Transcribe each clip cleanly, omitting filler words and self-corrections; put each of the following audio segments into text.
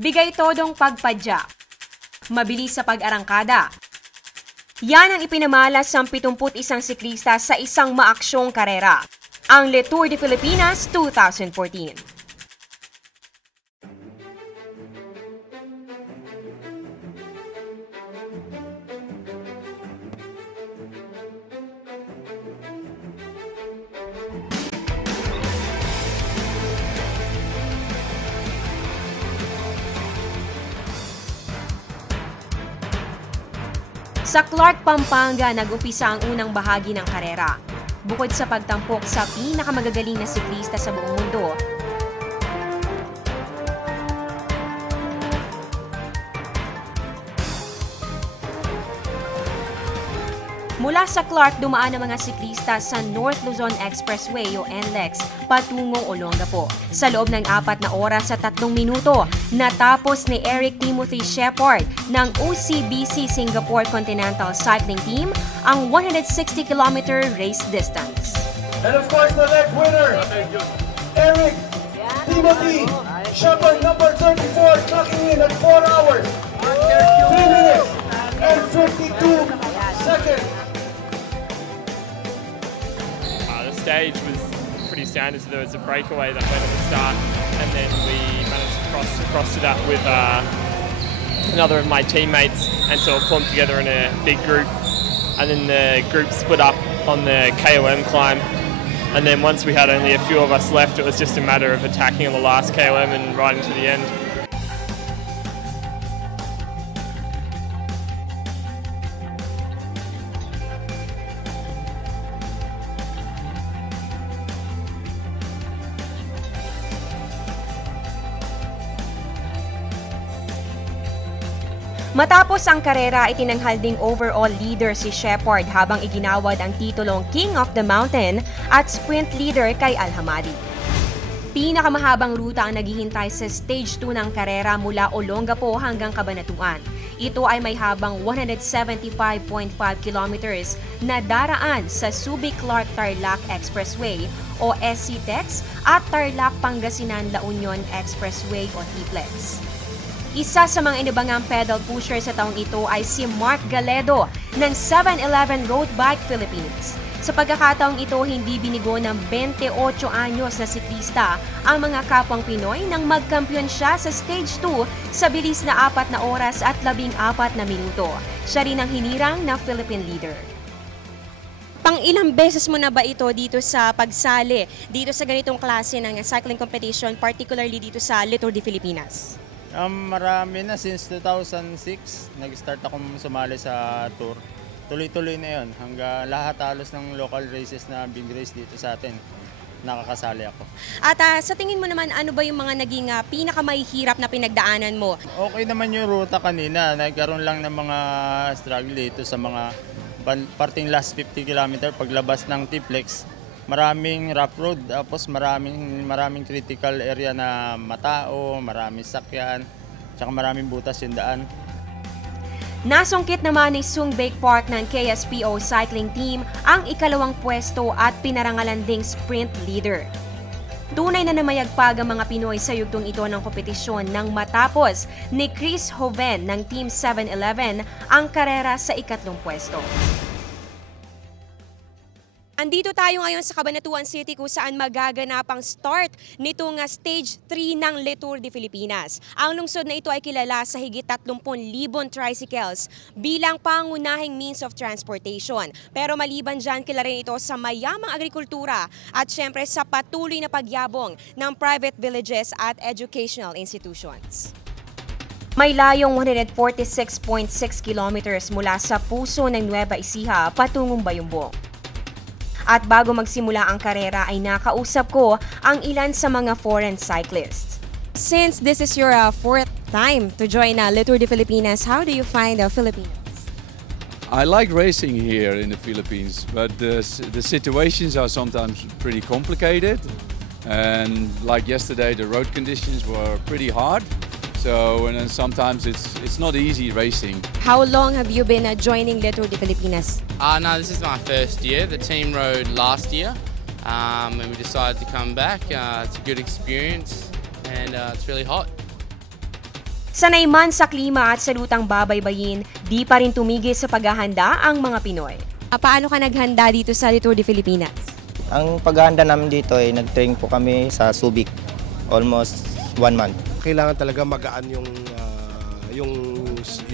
bigay todong pagpadya, mabilis sa pag-arangkada. Yan ang ipinamalas ng 71 siklista sa isang maaksyong karera, ang Le Tour de Filipinas 2014. Sa Clark, Pampanga, nag-umpisa ang unang bahagi ng karera. Bukod sa pagtampok sa pinakamagagaling na siklista sa buong mundo, mula sa Clark, dumaan ang mga siklista sa North Luzon Expressway o NLEX patungong Olongapo. Sa loob ng 4 na oras at 3 minuto, natapos ni Eric Timothy Shepard ng OCBC Singapore Continental Cycling Team ang 160-kilometer race distance. And of course, the next winner, Eric Timothy Shepard, number 34, clocking in at 4 hours, 3 minutes, and 52 seconds. The stage was pretty standard, so there was a breakaway that went at the start, and then we managed to cross it up with another of my teammates, and so it formed together in a big group, and then the group split up on the KOM climb, and then once we had only a few of us left, it was just a matter of attacking on the last KOM and riding to the end. Matapos ang karera, itinanghal ding overall leader si Shepard habang iginawad ang titulong King of the Mountain at sprint leader kay Alhamadi. Pinakamahabang ruta ang naghihintay sa Stage 2 ng karera mula Olongapo hanggang Cabanatuan. Ito ay may habang 175.5 kilometers na daraan sa Subic-Clark-Tarlac Expressway o SCTEX at Tarlac-Pangasinan-La Union Expressway o TPLEX. Isa sa mga inabangang pedal pusher sa taong ito ay si Mark Galedo ng 7-Eleven Road Bike Philippines. Sa pagkakataong ito, hindi binigo ng 28 anyos na siklista ang mga kapwang Pinoy nang magkampiyon siya sa Stage 2 sa bilis na 4 na oras at 14 na minuto. Siya rin ang hinirang na Philippine leader. Pang-ilang beses mo na ba ito dito sa pagsali, dito sa ganitong klase ng cycling competition, particularly dito sa Le Tour de Filipinas? Marami na, since 2006, nag-start akong sumali sa tour. Tuloy-tuloy na yun, hanggang lahat halos ng local races na big race dito sa atin, nakakasali ako. At sa tingin mo naman, ano ba yung mga naging pinakamahihirap na pinagdaanan mo? Okay naman yung ruta kanina, nagkaroon lang ng mga struggle dito sa mga parting last 50 km paglabas ng TPLEX. Maraming rough road, tapos maraming critical area na matao, maraming sakyan, tsaka maraming butas yung daan. Nasungkit naman ni Sung Bake Park ng KSPO Cycling Team ang ikalawang pwesto at pinarangalan ding sprint leader. Tunay na namayagpag ang mga Pinoy sa yugtong ito ng kompetisyon nang matapos ni Chris Hoven ng Team 7-Eleven ang karera sa ikatlong pwesto. Andito tayo ngayon sa Cabanatuan City kung saan magaganap ang start nitong Stage 3 ng Le Tour de Filipinas. Ang lungsod na ito ay kilala sa higit 30,000 tricycles bilang pangunahing means of transportation. Pero maliban dyan, kilala rin ito sa mayamang agrikultura at syempre sa patuloy na pagyabong ng private villages at educational institutions. May layong 146.6 kilometers mula sa puso ng Nueva Ecija patungong Bayumbong. At bago magsimula ang karera ay nakausap ko ang ilan sa mga foreign cyclists. Since this is your fourth time to join Le Tour de Filipinas, how do you find the Philippines? I like racing here in the Philippines, but the situations are sometimes pretty complicated. And like yesterday, the road conditions were pretty hard. So, and then sometimes it's not easy racing. How long have you been joining Le Tour de Filipinas? No, this is my first year. The team rode last year, and we decided to come back. It's a good experience, and it's really hot. Sanay man sa klima at sa lutang babaybayin, di pa rin tumigil sa paghahanda ang mga Pinoy. Paano ka naghanda dito sa Tour de Filipinas? Ang paghahanda namin dito ay nag-train po kami sa Subic, almost 1 month. Kailangan talaga magaan yung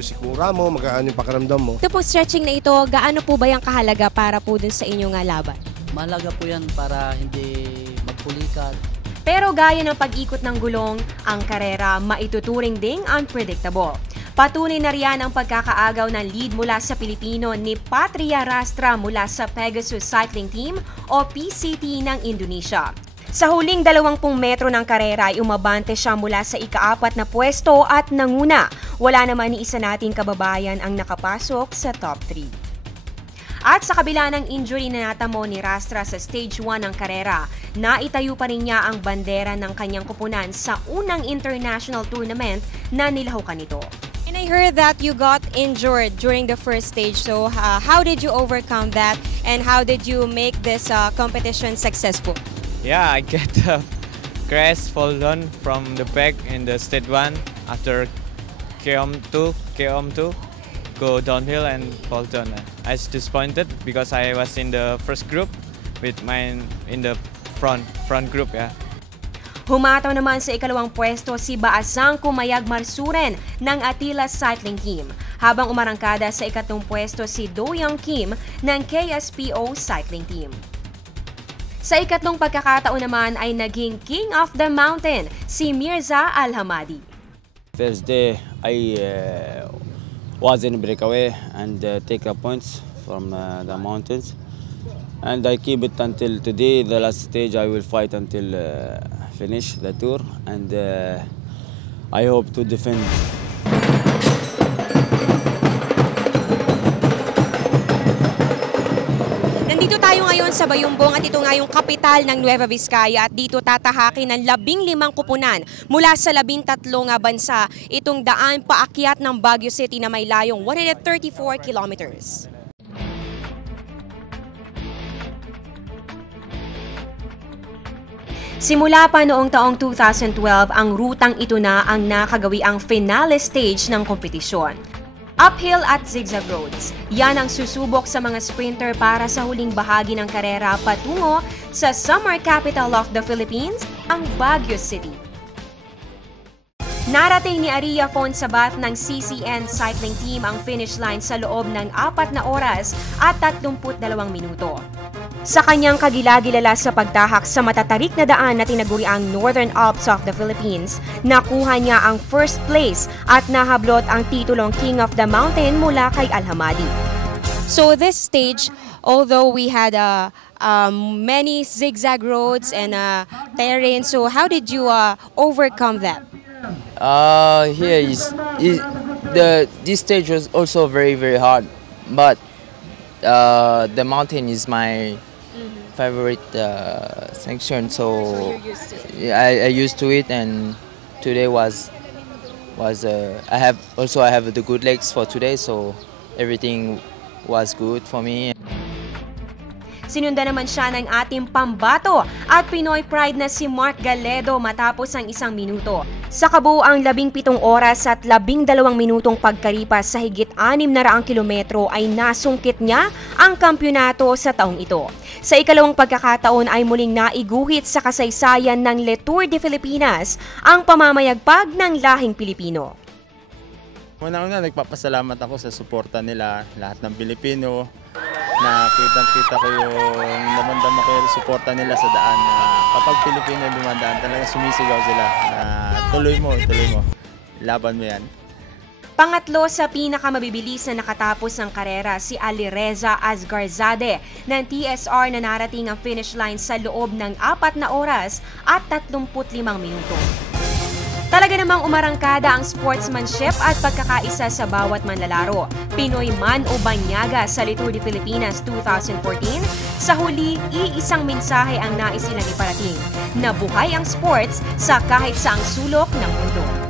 sikmura mo, magaan yung pakiramdam mo. Ito po stretching na ito, gaano po ba yung kahalaga para po dun sa inyong laban? Mahalaga po yan para hindi magpulikat. Pero gaya ng pag-ikot ng gulong, ang karera maituturing ding unpredictable. Patunay na riyan ang pagkakaagaw ng lead mula sa Pilipino ni Patria Rastra mula sa Pegasus Cycling Team o PCT ng Indonesia. Sa huling 20 metro ng karera ay umabante siya mula sa ika-4 na pwesto at nanguna. Wala naman ni isa nating kababayan ang nakapasok sa top 3. At sa kabila ng injury na natamo ni Rastra sa stage 1 ng karera, naitayo pa rin niya ang bandera ng kanyang kupunan sa unang international tournament na nilahukan nito. And I heard that you got injured during the first stage. So how did you overcome that and how did you make this competition successful? Yeah, I get a crash fall down from the back in the stage 1 after KM2, go downhill and fall down. I was disappointed because I was in the first group with mine in the front group. Yeah. Humataw naman sa ikalawang pwesto si Baasang Kumayag Marsuren ng Attila Cycling Team, habang umarangkada sa ikatlong pwesto si Do-Young Kim ng KSPO Cycling Team. Sa ikatlong pagkakataon naman ay naging King of the Mountain si Mirza Alhamadi. First day I was in breakaway and take points from the mountains, and I keep it until today. The last stage I will fight until finish the tour, and I hope to defend. Nandito tayo ngayon sa Bayumbong at ito nga yung kapital ng Nueva Vizcaya at dito tatahakin ng 15 kupunan mula sa 13 bansa itong daan paakyat ng Baguio City na may layong 134 kilometers. Simula pa noong taong 2012, ang rutang ito na ang nakagawiang finale stage ng kompetisyon. Uphill at zigzag roads. Yan ang susubok sa mga sprinter para sa huling bahagi ng karera patungo sa summer capital of the Philippines, ang Baguio City. Narating ni Aria Fonsabat ng CCN Cycling Team ang finish line sa loob ng 4 na oras at 32 minuto. Sa kanyang kagilagilala sa pagtahak sa matatarik na daan na tinaguriang Northern Alps of the Philippines, nakuha niya ang first place at nahablot ang titulong King of the Mountain mula kay Alhamadi. So this stage, although we had many zigzag roads and terrain, so how did you overcome that? This stage was also very hard, but the mountain is my favorite section, so I used to it, and today I have the good legs for today, so everything was good for me. Sinunda naman siya ng ating pambato at Pinoy pride na si Mark Galedo matapos ang 1 minuto. Sa kabuuang 17 oras at 12 minutong pagkaripas sa higit 600 kilometro ay nasungkit niya ang kampyonato sa taong ito. Sa ikalawang pagkakataon ay muling naiguhit sa kasaysayan ng Le Tour de Filipinas ang pamamayagpag ng lahing Pilipino. Una-una, nagpapasalamat ako sa suporta nila, lahat ng Pilipino. Nakita ko yung damdaman ko yung suporta nila sa daan na kapag Pilipino dumadaan talaga sumisigaw sila na tuloy mo, laban mo yan. Pangatlo sa pinakamabilis na nakatapos ng karera si Alireza Asgarzade ng TSR na narating ang finish line sa loob ng 4 na oras at 35 minuto. Talaga namang umarangkada ang sportsmanship at pagkakaisa sa bawat manlalaro. Pinoy man o banyaga sa Le Tour de Filipinas 2014, sa huli, iisang mensahe ang nais nilang iparating, na buhay ang sports sa kahit saang sulok ng mundo.